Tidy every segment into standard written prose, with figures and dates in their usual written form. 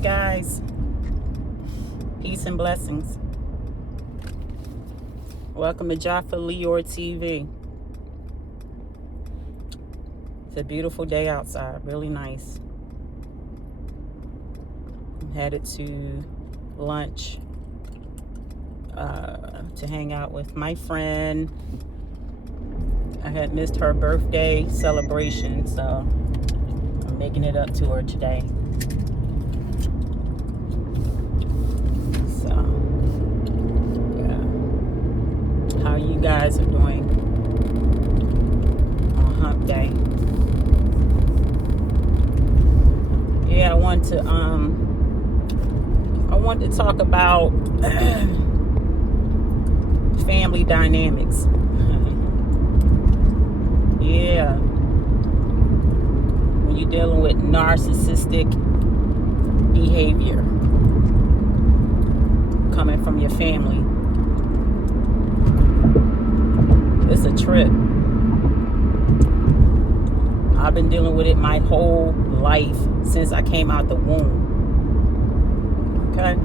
guys, peace and blessings. Welcome to Jaffa Leor TV. It's a beautiful day outside, really nice. I'm headed to lunch to hang out with my friend. I had missed her birthday celebration, so I'm making it up to her today. So, yeah. How you guys are doing on hump day? Yeah, I want to talk about family dynamics. Yeah. When you're dealing with narcissistic behavior coming from your family, it's a trip. I've been dealing with it my whole life since I came out the womb. Okay?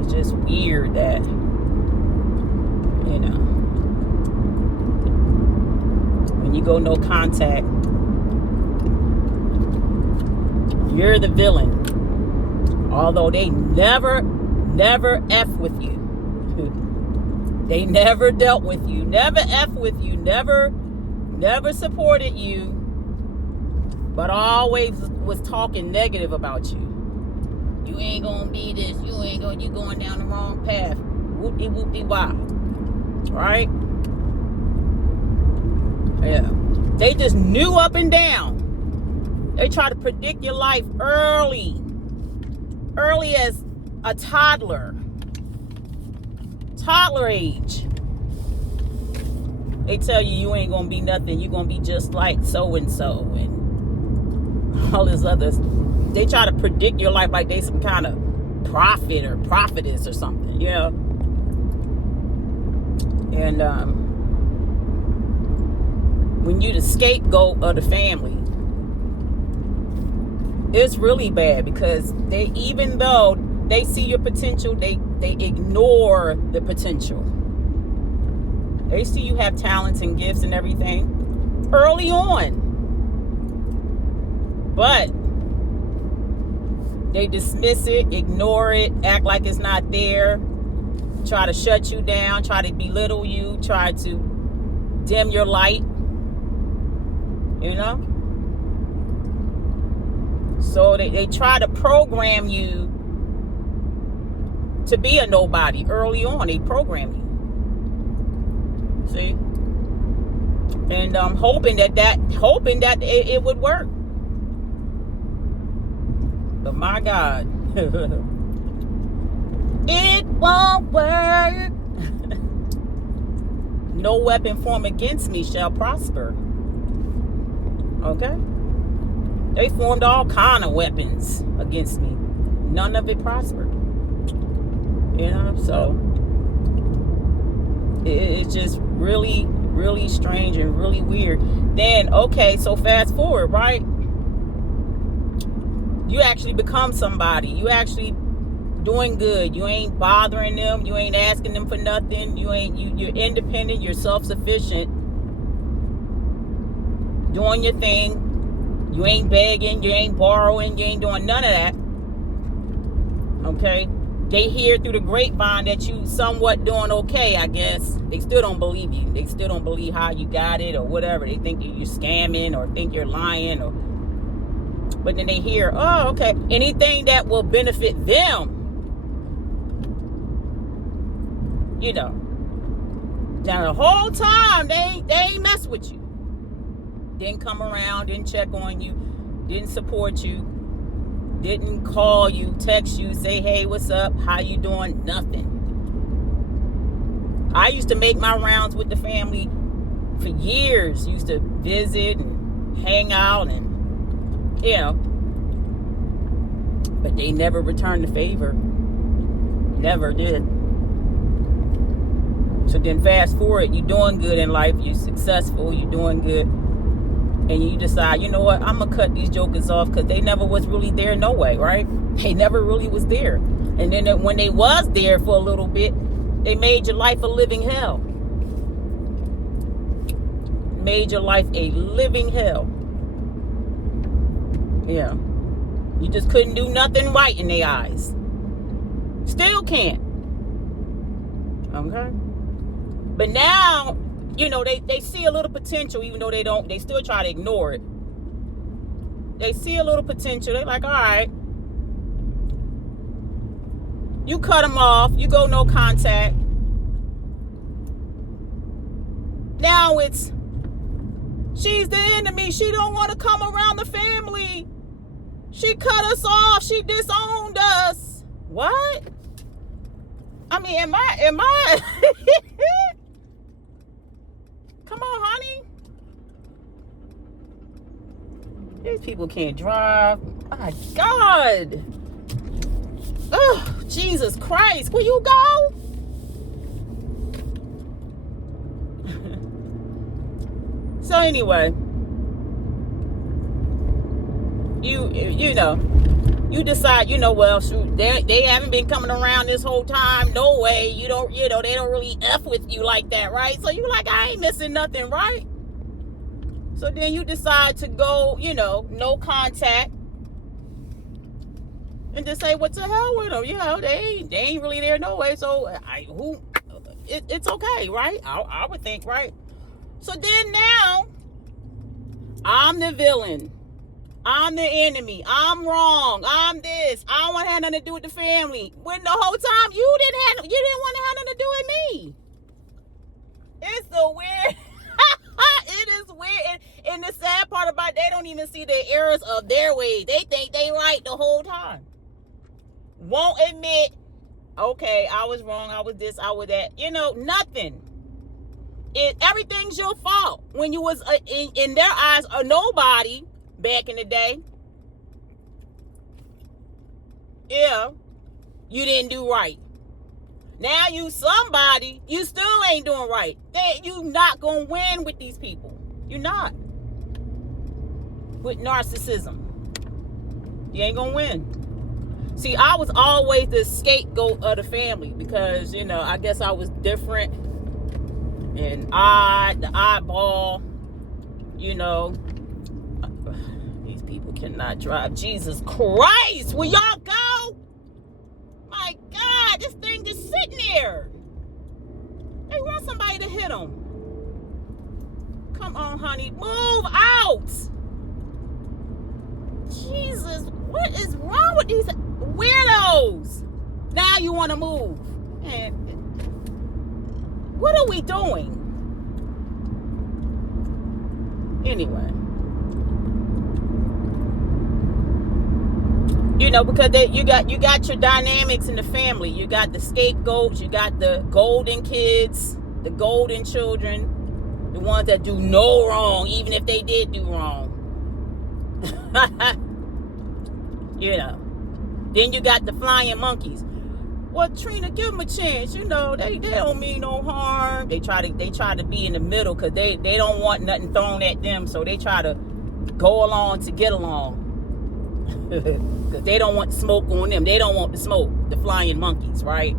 It's just weird that, when you go no contact, you're the villain. Although they never F with you. They never dealt with you, never F with you, never supported you, but always was talking negative about you. You ain't gonna be this, you going down the wrong path. Whoop-de-whoop-de-wah. Right? Yeah. They just knew up and down. They try to predict your life early as a toddler age. They tell you ain't gonna be nothing, you're gonna be just like so-and-so and all this others. They try to predict your life like they some kind of prophet or prophetess or something, you know. And when you the scapegoat of the family, it's really bad because they, even though they see your potential, they ignore the potential. They see you have talents and gifts and everything early on, but they dismiss it, ignore it, act like it's not there, try to shut you down, try to belittle you, try to dim your light, you know? So they try to program you to be a nobody early on. They program you. See? And hoping that it would work. But my God, it won't work. No weapon formed against me shall prosper. Okay? They formed all kind of weapons against me. None of it prospered. You know, so it's just really, really strange and really weird. Then, okay, so fast forward, right? You actually become somebody. You actually doing good. You ain't bothering them. You ain't asking them for nothing. You're independent. You're self-sufficient. Doing your thing. You ain't begging. You ain't borrowing. You ain't doing none of that. Okay? They hear through the grapevine that you somewhat doing okay, I guess. They still don't believe you. They still don't believe how you got it or whatever. They think you're scamming or think you're lying or... But then they hear, oh, okay, anything that will benefit them, you know. Now the whole time they ain't mess with you. Didn't come around, didn't check on you, didn't support you, didn't call you, text you, say, hey, what's up? How you doing? Nothing. I used to make my rounds with the family for years. Used to visit and hang out and, you know, but they never returned the favor. Never did. So then fast forward, you're doing good in life, you're successful, you're doing good. And you decide, you know what, I'm going to cut these jokers off because they never was really there no way, right? They never really was there. And then when they was there for a little bit, they made your life a living hell. Made your life a living hell. Yeah. You just couldn't do nothing right in their eyes. Still can't. Okay? But now, you know, they see a little potential, even though they still try to ignore it. They see a little potential. They're like, all right. You cut them off. You go no contact. Now it's, she's the enemy. She don't want to come around the family. She cut us off. She disowned us. What? I mean, am I? Come on, honey. These people can't drive. My God. Oh, Jesus Christ. Will you go? So anyway, you know, you decide, you know, well, shoot, they haven't been coming around this whole time. No way. They don't really F with you like that, right? So you're like, I ain't missing nothing, right? So then you decide to go, you know, no contact. And just say, what the hell with them? You know, they ain't really there no way. So it's okay, right? I would think, right? So then now, I'm the villain. I'm the enemy. I'm wrong. I'm this. I don't want to have nothing to do with the family. When the whole time you didn't want to have nothing to do with me. It's so weird. It is weird. And the sad part about it, they don't even see the errors of their ways. They think they right the whole time. Won't admit, okay, I was wrong. I was this, I was that. You know, nothing. Everything's your fault. When you was in their eyes a nobody back in the day. Yeah, you didn't do right. Now you somebody, you still ain't doing right. You not gonna win with these people. You're not. With narcissism, you ain't gonna win. See, I was always the scapegoat of the family because, you know, I guess I was different and the oddball, you know. These people cannot drive. Jesus Christ, will y'all go? My God, this thing just sitting there. They want somebody to hit them. Come on, honey, move out. Jesus, what is wrong with these weirdos? Now you want to move. And what are we doing? Anyway. You know, because you got your dynamics in the family. You got the scapegoats. You got the golden kids, the golden children, the ones that do no wrong, even if they did do wrong. You know. Then you got the flying monkeys. Well, Trina, give them a chance. You know, they don't mean no harm. They try to be in the middle because they don't want nothing thrown at them, so they try to go along to get along. Because they don't want smoke on them. They don't want the smoke, the flying monkeys, right?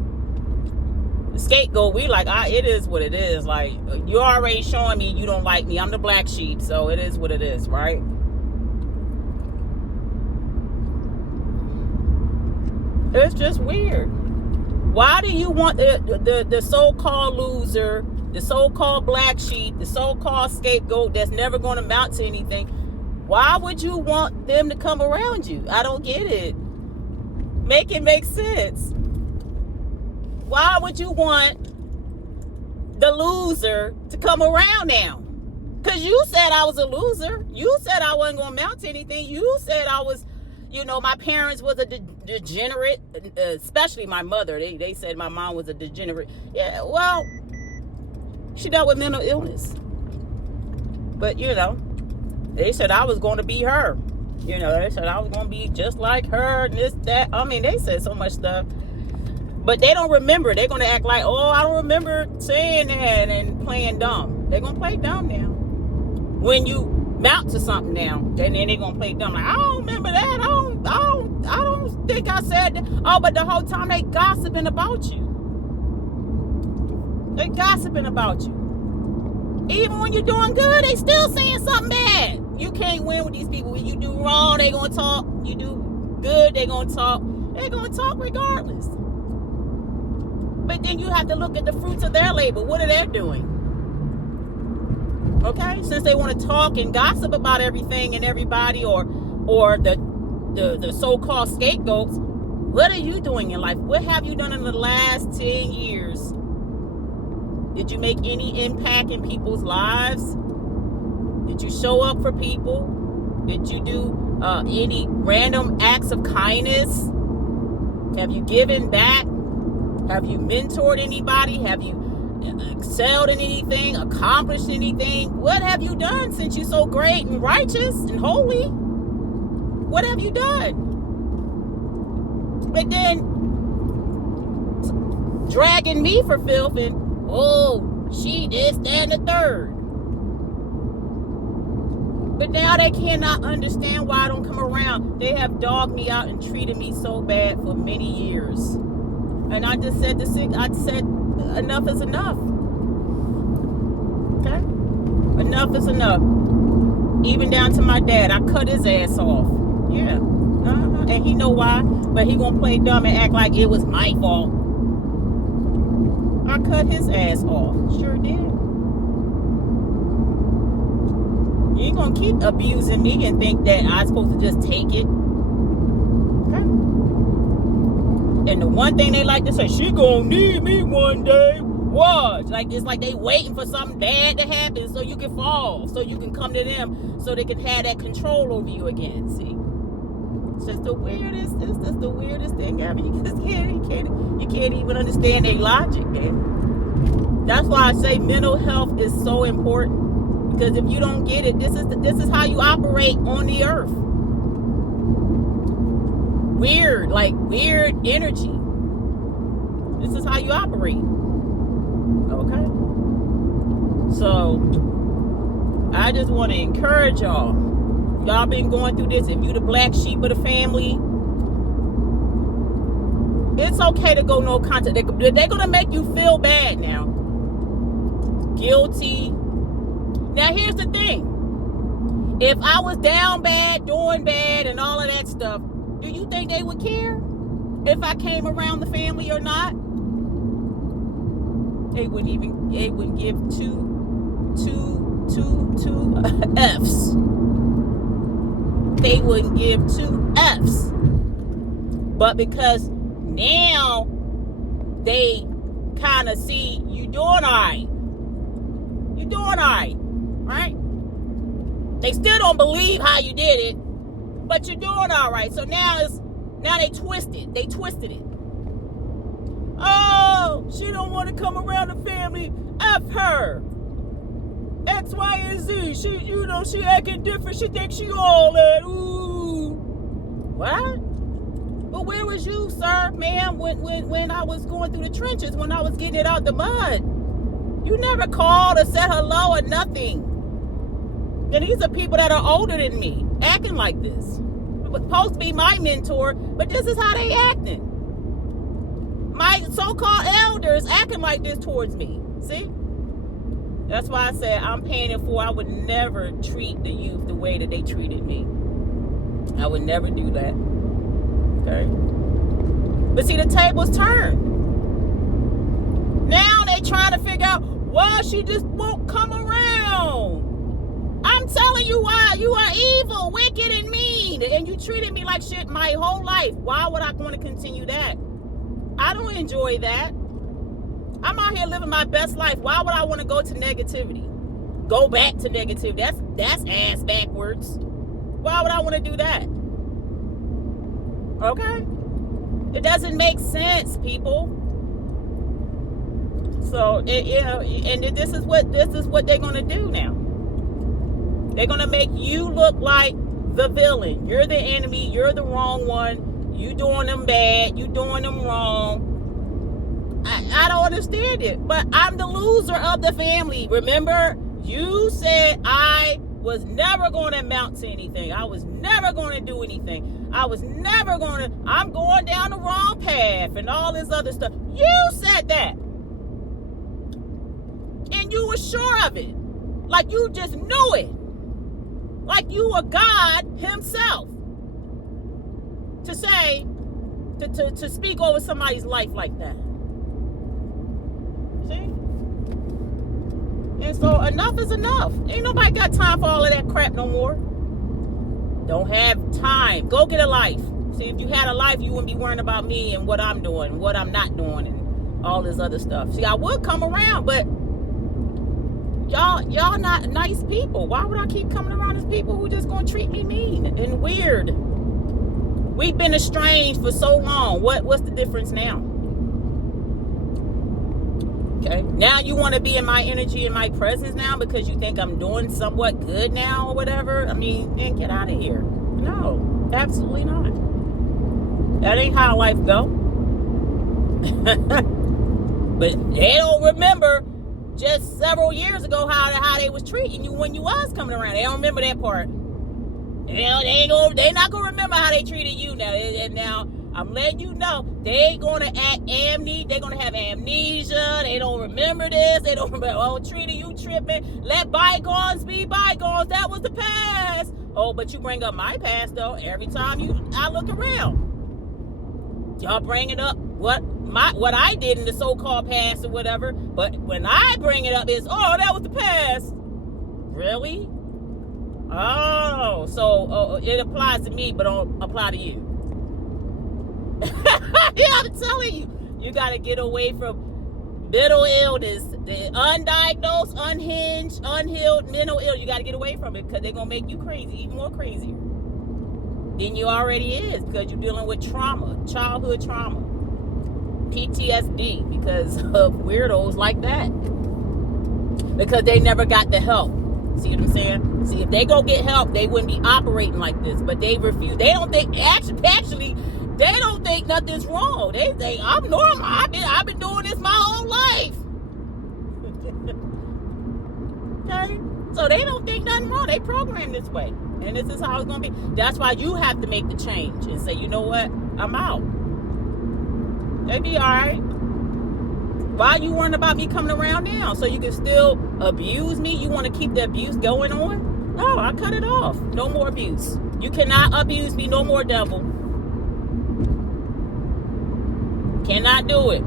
The scapegoat, we like, it is what it is. Like, you're already showing me you don't like me. I'm the black sheep, so it is what it is, right? It's just weird. Why do you want the so-called loser, the so-called black sheep, the so-called scapegoat that's never going to amount to anything? Why would you want them to come around you? I don't get it. Make it make sense. Why would you want the loser to come around now? Because you said I was a loser. You said I wasn't going to amount to anything. You said I was, you know, my parents was a degenerate, especially my mother. They said my mom was a degenerate. Yeah, well, she dealt with mental illness. But, you know, they said I was going to be her. You know, they said I was going to be just like her and this, that. I mean, they said so much stuff. But they don't remember. They're going to act like, oh, I don't remember saying that and playing dumb. They're going to play dumb now. When you mount to something now. And then they're gonna play dumb. Like, I don't remember that. I don't think I said that. Oh, but the whole time they gossiping about you. They gossiping about you. Even when you're doing good, they still saying something bad. You can't win with these people. When you do wrong, they gonna talk. You do good, they gonna talk. They're gonna talk regardless. But then you have to look at the fruits of their labor. What are they doing? Okay, since they want to talk and gossip about everything and everybody, or the so-called scapegoats, what are you doing in life? What have you done in the last 10 years? Did you make any impact in people's lives? Did you show up for people? Did you do any random acts of kindness? Have you given back? Have you mentored anybody? Have you excelled in anything? Accomplished anything? What have you done since you're so great and righteous and holy? What have you done? And then dragging me for filth and, oh, she this, that, and the third. But now they cannot understand why I don't come around. They have dogged me out and treated me so bad for many years. And I just said enough is enough. Okay? Enough is enough. Even down to my dad. I cut his ass off. Yeah. And he know why. But he gonna play dumb and act like it was my fault. I cut his ass off. Sure did. You ain't gonna keep abusing me and think that I'm supposed to just take it. Okay? And the one thing they like to say, she gonna need me one day. Watch. Like, it's like they waiting for something bad to happen so you can fall, so you can come to them, so they can have that control over you again. See, it's just the weirdest. It's just the weirdest thing ever. You can't even understand their logic, man. That's why I say mental health is so important, because if you don't get it, this is how you operate on the earth. Weird energy. This is how you operate. Okay? So, I just want to encourage y'all. Y'all been going through this. If you the black sheep of the family, it's okay to go no contact. They're going to make you feel bad now. Guilty. Now, here's the thing. If I was down bad, doing bad, and all of that stuff, do you think they would care if I came around the family or not? They wouldn't give two F's. They wouldn't give two F's. But because now they kind of see you doing all right. You doing all right, right? They still don't believe how you did it, but you're doing all right. So now they twisted. They twisted it. Oh, she don't want to come around the family. F her. X, Y, and Z. She acting different. She thinks she all that. Ooh. What? But where was you, sir, ma'am, when I was going through the trenches, when I was getting it out the mud? You never called or said hello or nothing. And these are people that are older than me, acting like this. Supposed to be my mentor, but this is how they acting. My so-called elders acting like this towards me. See? That's why I said I'm paying it for. I would never treat the youth the way that they treated me. I would never do that. Okay? But see, the tables turned. Now they trying to figure out why she just won't come around. I'm telling you why. You are evil, wicked, and mean. And you treated me like shit my whole life. Why would I want to continue that? I don't enjoy that. I'm out here living my best life. Why would I want to go to negativity? Go back to negativity. That's ass backwards. Why would I want to do that? Okay? It doesn't make sense, people. So, and this is what they're going to do now. They're going to make you look like the villain. You're the enemy. You're the wrong one. You doing them bad. You doing them wrong. I don't understand it. But I'm the loser of the family. Remember, you said I was never going to amount to anything. I was never going to do anything. I was never going to, I'm going down the wrong path and all this other stuff. You said that. And you were sure of it. Like you just knew it. Like you were God himself. To say, to speak over somebody's life like that. See? And so enough is enough. Ain't nobody got time for all of that crap no more. Don't have time. Go get a life. See, if you had a life, you wouldn't be worrying about me and what I'm doing, what I'm not doing, and all this other stuff. See, I would come around, but y'all not nice people. Why would I keep coming around as people who just gonna treat me mean and weird? We've been estranged for so long. What's the difference now? Okay. Now you want to be in my energy, in my presence now because you think I'm doing somewhat good now or whatever. I mean, man, get out of here. No, absolutely not. That ain't how life go. But they don't remember just several years ago how they was treating you when you was coming around. They don't remember that part. They not gonna remember how they treated you now. And now I'm letting you know they gonna act They're gonna have amnesia. They don't remember this. They don't remember. Oh, Trina, you tripping? Let bygones be bygones. That was the past. Oh, but you bring up my past though every time I look around. Y'all bringing up what I did in the so-called past or whatever. But when I bring it up, it's that was the past. Really? Oh, so it applies to me, but don't apply to you. Yeah, I'm telling you, you got to get away from mental illness, the undiagnosed, unhinged, unhealed mental illness. You got to get away from it because they're going to make you crazy, even more crazier than you already is because you're dealing with trauma, childhood trauma, PTSD because of weirdos like that. Because they never got the help. See what I'm saying? See, if they go get help, they wouldn't be operating like this. But they refuse. They don't think, actually, they don't think nothing's wrong. They think, I'm normal. I've been doing this my whole life. Okay? So they don't think nothing wrong. They programmed this way. And this is how it's going to be. That's why you have to make the change and say, you know what? I'm out. They be all right. Why are you worrying about me coming around now? So you can still abuse me? You want to keep the abuse going on? No, I cut it off. No more abuse. You cannot abuse me no more, devil. Cannot do it.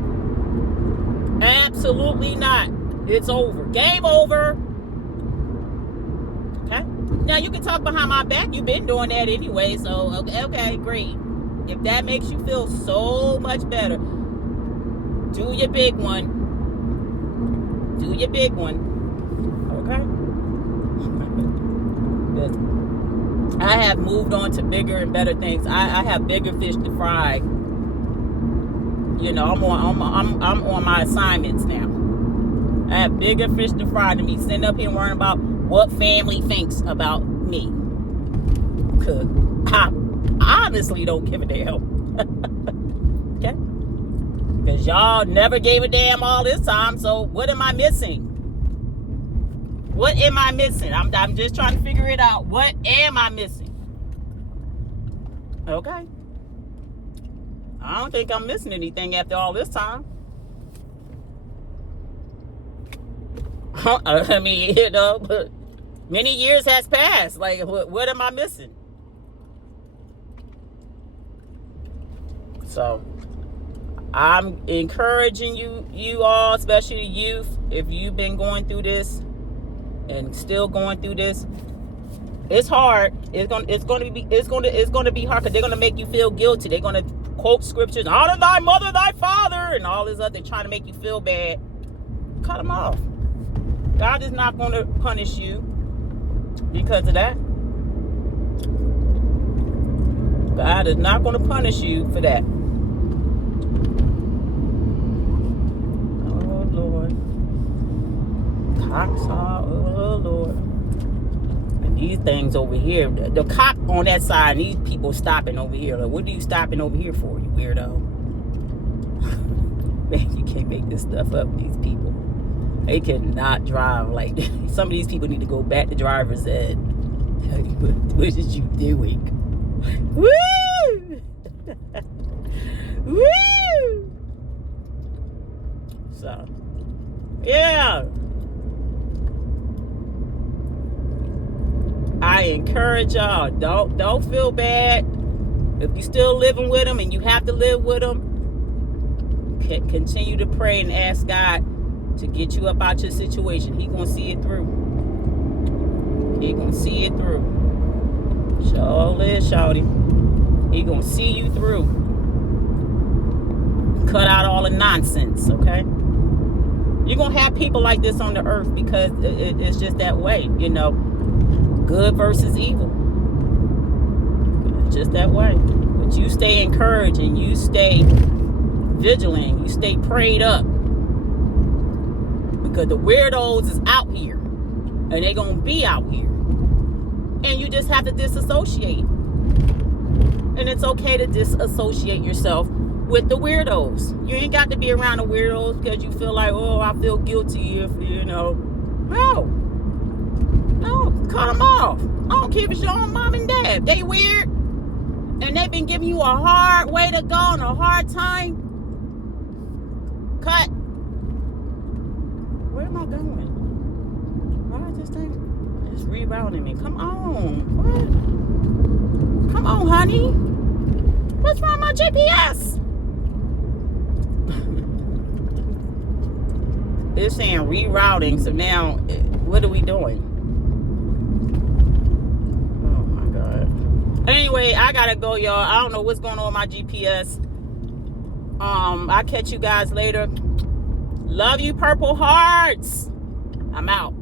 Absolutely not. It's over. Game over. Okay? Now, you can talk behind my back. You've been doing that anyway. So, okay, great. If that makes you feel so much better, do your big one. Do your big one. Okay? I have moved on to bigger and better things. I have bigger fish to fry. You know, I'm on my assignments now. I have bigger fish to fry than me sitting up here worrying about what family thinks about me. Cause I honestly don't give a damn. Okay? Because y'all never gave a damn all this time. So what am I missing? What am I missing? I'm just trying to figure it out. What am I missing? Okay. I don't think I'm missing anything after all this time. I mean, you know, but many years has passed. Like, what am I missing? So I'm encouraging you all, especially youth, if you've been going through this and still going through this, it's hard. It's gonna be hard because they're gonna make you feel guilty. They're gonna quote scriptures, honor thy mother, thy father, and all this other. They're trying to make you feel bad. Cut them off. God is not gonna punish you because of that. God is not gonna punish you for that. Oh Lord. And these things over here, the cop on that side, these people stopping over here. Like, what are you stopping over here for, you weirdo? Man, you can't make this stuff up, these people. They cannot drive. Like, some of these people need to go back to driver's ed. What is you doing? Woo! Woo! So, yeah. I encourage y'all, don't feel bad. If you're still living with them and you have to live with them, continue to pray and ask God to get you up out your situation. He gonna see it through. He gonna see it through. Sure is, shawty. He gonna see you through. Cut out all the nonsense, okay? You're gonna have people like this on the earth because it's just that way, you know. Good versus evil. It's just that way. But you stay encouraged and you stay vigilant. You stay prayed up. Because the weirdos is out here. And they gonna be out here. And you just have to disassociate. And it's okay to disassociate yourself with the weirdos. You ain't got to be around the weirdos because you feel like, oh, I feel guilty if, you know. No, cut them off. I don't care if it's your own mom and dad. They weird. And they've been giving you a hard way to go and a hard time. Cut. Where am I going? Why is this thing? It's rerouting me. Come on. What? Come on, honey. What's wrong with my GPS? It's saying rerouting. So now, what are we doing? Oh my God. Anyway, I gotta go, y'all. I don't know what's going on with my GPS. I'll catch you guys later. Love you, Purple Hearts. I'm out.